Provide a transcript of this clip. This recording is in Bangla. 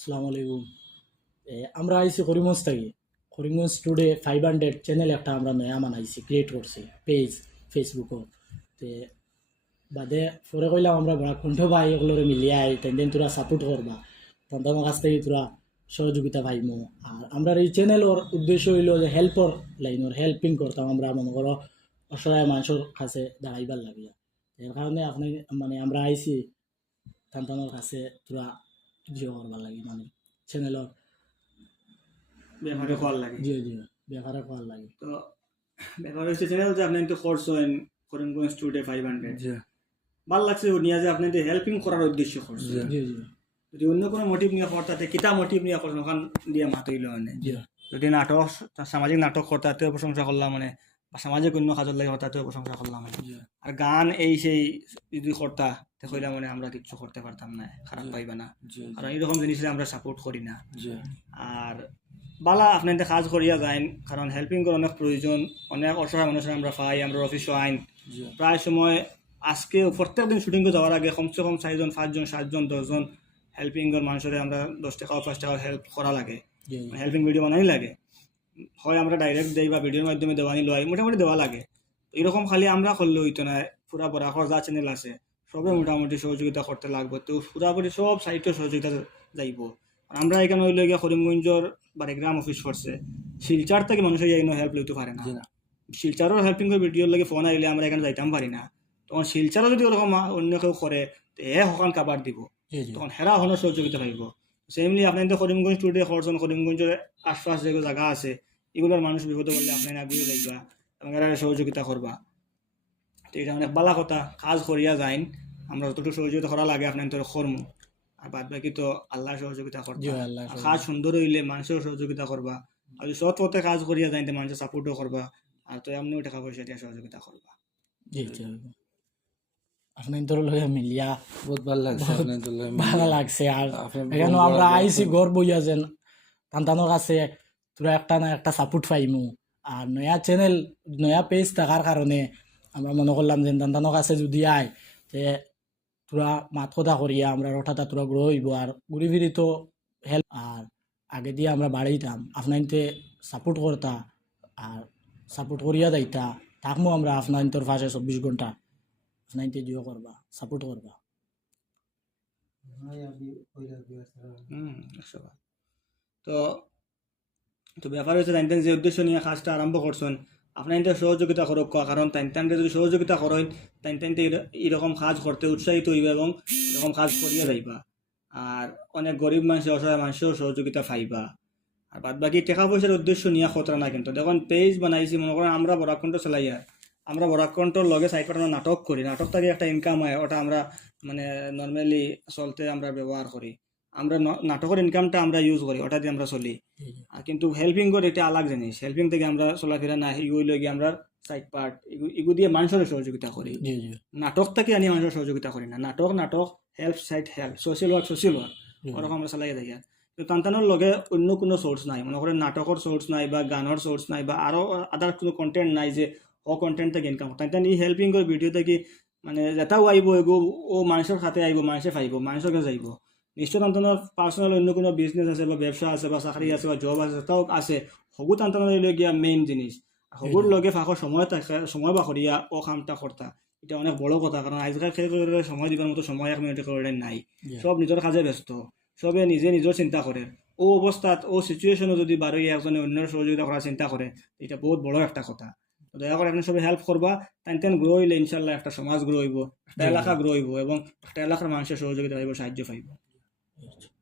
আসসালামু আলাইকুম। আমরা আইছি করিমগঞ্জ থেকে। করিমগঞ্জ টুডে 500 চ্যানেল একটা আমরা নয়া বানাইছি, ক্রিয়েট করছি পেজ ফেসবুকও। তে বাদে পরে কইলাম আমরা বরাকণ্ঠ ভাই এগুলোরে মিলিয়ে আই তেন তোরা সাপোর্ট করবা, তখন কাছ থেকে তোরা সহযোগিতা পাইমু। আর আমরা এই চ্যানেলের উদ্দেশ্য হইল যে হেল্পর লাইনের হেল্পিং করতাম, আমরা মনে করো অসহায় মানুষের কাছে দাঁড়াইবার লাগিয়া। এর কারণে আপনি মানে আমরা আইছি তান্তানোর কাছে তোরা জিও করবার লাগি, মানে চ্যানেলের ব্যাপারে খোয়ার লাগে। জিও জিও ব্যাপারে করার লাগে। তো ব্যাপার হচ্ছে চ্যানেল যে আপনি তো করছেন করিমগঞ্জ টুডে 500 জি ভাল লাগছে নিয়ে যে আপনি হেল্পিং করার উদ্দেশ্য করছেন। জি জি জি যদি অন্য কোনো মোটিভ নিয়ে করতে কিতা মোটিভ নিয়ে করছেন ওখান দিয়ে মাতইল মানে জি যদি নাটক সামাজিক নাটক করতে প্রশংসা করলাম মানে বা সামাজিক অন্য কাজের লাগে হঠাৎ প্রশংসা করলাম মানে। জি আর গান এই সেই যদি করতা কইলাম মানে আমরা কিচ্ছু করতে পারতাম না, খারাপ পাইবা না। জি আর এইরকম জিনিস আমরা সাপোর্ট করি না। জি আর বালা আপনাদের কাজ করিয়া যাইন, কারণ হেল্পিং করার অনেক প্রয়োজন। অনেক অসহায় মানুষের আমরা পাই, আমরা অফিসও আইন জি প্রায় সময়। আজকে প্রত্যেক দিন শুটিংয়ে যাওয়ার আগে কমসে কম 4জন 5জন 7জন 10জন হেল্পিংয়ের মানুষের আমরা 10 টাকা 5 টাকা হেল্প করা লাগে, জি হেল্পিং ভিডিও বানাই লাগে। হয় আমরা ডাইরেক্ট দেই বা ভিডিওর মাধ্যমে দেওয়ানি লয়, মোটামুটি দেওয়া লাগে। এরকম খালি আমরা করলে হইতো না, পুরা বরাকর যা চ্যানেল আছে সবে মোটামুটি সহযোগিতা করতে লাগবে। তো পুরাপুরি সব সাইটে সহযোগিতা যাইব। আর আমরা এখানে হইলে গিয়ে করিমগঞ্জের বাড়িগ্রাম অফিস করছে, শিলচার থেকে মানুষের যাই হেল্প লইতে পারে না। জি না শিলচারও হেল্পিং ভিডিওর লাগে ফোন আইলে আমরা এখানে যাইতাম পারি না। তখন শিলচারও যদি ওরকম অন্য কেউ করে তো হকান কাবার দিব, জি জি তখন হেরা হনের সহযোগিতা পাইব। সেমলি আপনার তো করিমগঞ্জ টুডে করছেন, করিমগঞ্জের আশপাশ যেগুলো জায়গা আছে এগুলোর মানুষ বিপদে বললে আপনার আগুয়ে যাইবা এবং এরা সহযোগিতা করবা। তো এটা অনেক ভালো কথা, কাজ করিয়া যাইন। আমরা যতটুকু সহযোগিতা করা লাগে আপনার তো কর্ম, আর বাদ বাকি তো আল্লাহ সহযোগিতা করবা। জি আল্লাহ আর কাজ সুন্দর হইলে মানুষের সহযোগিতা করবা। আর যদি সৎ পথে কাজ করিয়া যাইন তো মানুষের সাপোর্টও করবা। আর তো এমনিও টাকা পয়সা দিয়ে সহযোগিতা করবা। জি জি আপনার তোর লগে মিলিয়া বহুত ভালো লাগছে আপনার তো ভালো লাগছে। আর আপনার এখানে বন্ধুরা আমরা আইছি দেখছেন। ঘর বইয়া যেন তান্তানোর কাছে তোরা একটা না একটা সাপোর্ট পাইমু। আর নয়া চ্যানেল নয়া পেজ থাকার কারণে আমরা মনে করলাম যে তান্তানোর কাছে যদি আয় তে তোরা মাত কথা করিয়া আমরা হঠাৎ তোরা গ্রো হইব আর ঘুরি ফিরি তো হেল্প। আর আগে দিয়ে আমরা বাড়াইতাম আপনাইতে সাপোর্ট করতা আর সাপোর্ট করিয়া যাইতা থাকমু আমরা আপনার তোর পাশে 24 ঘন্টা আপনাইতে জিও করবা সাপোর্ট করবা। একশো বার। তো তো ব্যাপার হচ্ছে তাইন যে উদ্দেশ্য নিয়ে কাজটা আরম্ভ করছেন আপনার ইনতে সহযোগিতা করক, কারণ তাইনতে যদি সহযোগিতা করেন তাইনতে এরকম কাজ করতে উৎসাহিত হইবে এবং এরকম কাজ করিয়া যাইবা। আর অনেক গরিব মানুষ অসহায় মানুষও সহযোগিতা পাইবা। আর বাদ বাকি টাকা পয়সার উদ্দেশ্য নিয়ে খতরা না, কিন্তু দেখুন পেজ বানাইছি মনে করেন আমরা বরাকণ্ঠ চালাই, আর আমরা বরাকণ্ঠর লগে সাইড পাঠানো নাটক করি, নাটক থেকে একটা ইনকাম হয়, ওটা আমরা মানে নর্মালি চলতে আমরা ব্যবহার করি। আমরা নাটকের ইনকামটা আমরা ইউজ করি, ওটা দিয়ে আমরা চলি। আর কিন্তু হেল্পিং করে এটা আলাগ জিনিস, হেল্পিং থেকে আমরা চলাফেরা না এগুলো লগে আমরা সাইড পার্ট এগুলো দিয়ে মানুষের সহযোগিতা করি। জি জি নাটক থেকে আনি মানুষের সহযোগিতা করি না, নাটক নাটক help side help social work ওরকম আমরা চালাই যাই। তো তান্তানোর লগে অন্য কোনো সোর্স নাই, মনে করেন নাটকের সোর্স নাই বা গানের সোর্স নাই বা আরও আদার কোনো কন্টেন্ট নাই যে ও কন্টেন্ট থেকে ইনকাম করতে। তাই এই হেল্পিং করে ভিডিও থেকে মানে যেটাও আইব এগো ও মানুষের খাতে আইব, মানুষে পাইব, মানুষের কাছে যাইব। নিশ্চয় তান্তানোর পার্সোনাল অন্য কোনো বিজনেস আছে বা ব্যবসা আছে বা চাকরি আছে বা জব আছে তাও আছে, হগু তান্তানোর গিয়া মেইন জিনিস। হগুর লগে ফাঁকর সময় থাকে, সময় বা করিয়া ও কামটা করতা এটা অনেক বড় কথা। কারণ আজকাল খেয়ে সময় দিবার মতো সময় 1 মিনিট করে নাই, সব নিজের কাজে ব্যস্ত, সবে নিজে নিজের চিন্তা করে। ও অবস্থাত ও সিচুয়েশনে যদি বারোই একজনে অন্যের সহযোগিতা করার চিন্তা করে এটা বহুত বড় একটা কথা। তো দয়া করে আপনি সবাই হেল্প করবা, তেন গ্রো হইলে ইনশাল্লাহ একটা সমাজ গ্রো হইব, একটা এলাকা গ্রো হইব এবং একটা এলাকার মানুষের সহযোগিতা পাইব, সাহায্য পাইব।